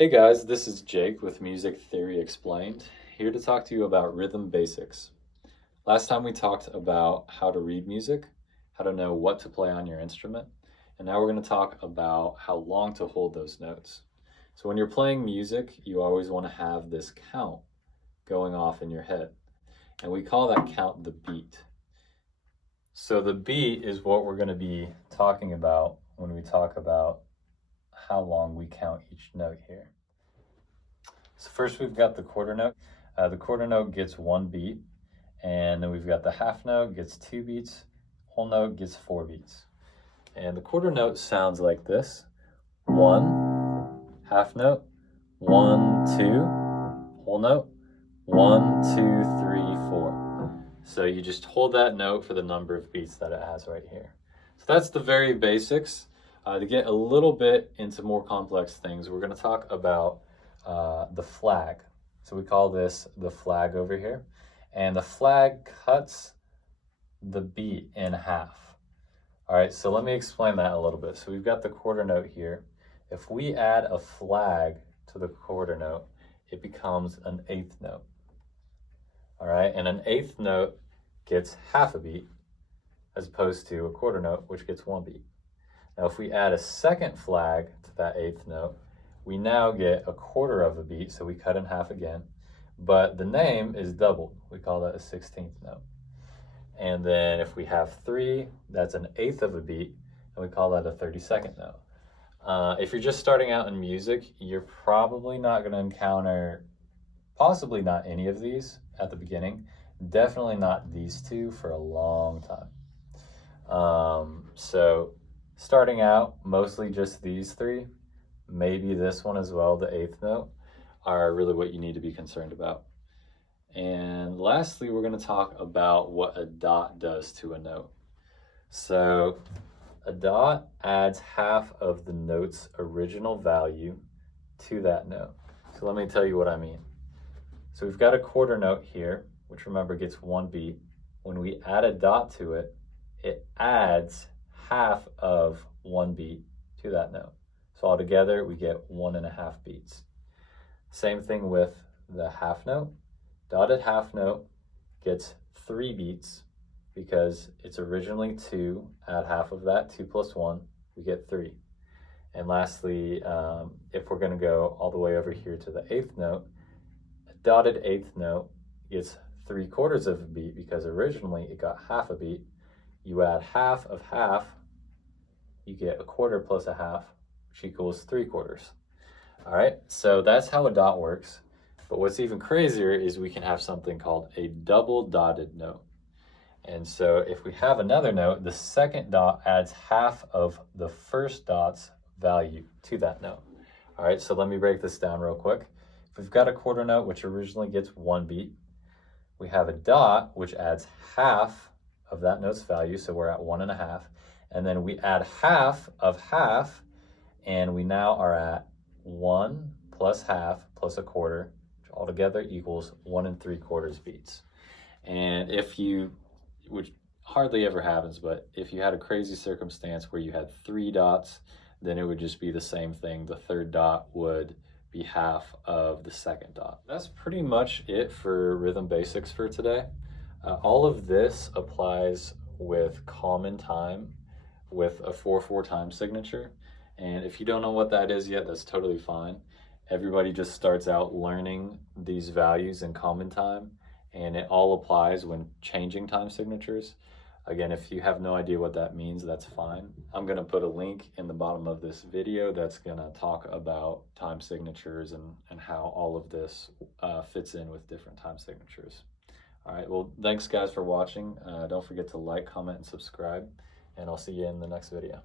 Hey guys, this is Jake with Music Theory Explained, here to talk to you about rhythm basics. Last time we talked about how to read music, how to know what to play on your instrument, and now we're going to talk about how long to hold those notes. So when you're playing music, you always want to have this count going off in your head, and we call that count the beat. So the beat is what we're going to be talking about when we talk about how long we count each note here. So first we've got the quarter note. The quarter note gets 1 beat, and then we've got the half note gets 2 beats, whole note gets 4 beats. And the quarter note sounds like this: 1, half note, 1, 2, whole note, 1, 2, 3, 4. So you just hold that note for the number of beats that it has right here. So that's the very basics. To get a little bit into more complex things, we're going to talk about the flag. So we call this the flag over here. And the flag cuts the beat in half. All right, so let me explain that a little bit. So we've got the quarter note here. If we add a flag to the quarter note, it becomes an eighth note. All right, and an eighth note gets half a beat as opposed to a quarter note, which gets 1 beat. Now, if we add a second flag to that eighth note, we now get a quarter of a beat, so we cut in half again, but the name is doubled. We call that a 16th note. And then if we have 3, that's an eighth of a beat, and we call that a 32nd note. If you're just starting out in music, you're probably not going to encounter, possibly not any of these at the beginning, definitely not these two for a long time. So starting out, mostly just these 3, maybe this one as well, the eighth note, are really what you need to be concerned about. And lastly, we're going to talk about what a dot does to a note. So a dot adds half of the note's original value to that note. So let me tell you what I mean. So we've got a quarter note here, which remember gets 1 beat. When we add a dot to it, it adds half of 1 beat to that note. So altogether, we get 1.5 beats. Same thing with the half note. Dotted half note gets 3 beats because it's originally 2. Add half of that, 2 plus 1, we get 3. And lastly, if we're going to go all the way over here to the eighth note, a dotted eighth note gets 3/4 of a beat because originally it got half a beat. You add half of half, you get a quarter plus a half, which equals 3/4. All right, so that's how a dot works. But what's even crazier is we can have something called a double dotted note. And so if we have another note, the second dot adds half of the first dot's value to that note. All right, so let me break this down real quick. If we've got a quarter note, which originally gets 1 beat, we have a dot, which adds half of that note's value, so we're at 1.5. And then we add half of half, and we now are at 1 plus half plus a quarter, which altogether equals 1 3/4 beats. And if you, which hardly ever happens, but if you had a crazy circumstance where you had 3 dots, then it would just be the same thing. The third dot would be half of the second dot. That's pretty much it for rhythm basics for today. All of this applies with common time with a 4/4 time signature. And if you don't know what that is yet, that's totally fine. Everybody just starts out learning these values in common time, and it all applies when changing time signatures. Again, if you have no idea what that means, that's fine. I'm going to put a link in the bottom of this video that's going to talk about time signatures and how all of this fits in with different time signatures. All right, well, thanks guys for watching. Don't forget to like, comment, and subscribe, and I'll see you in the next video.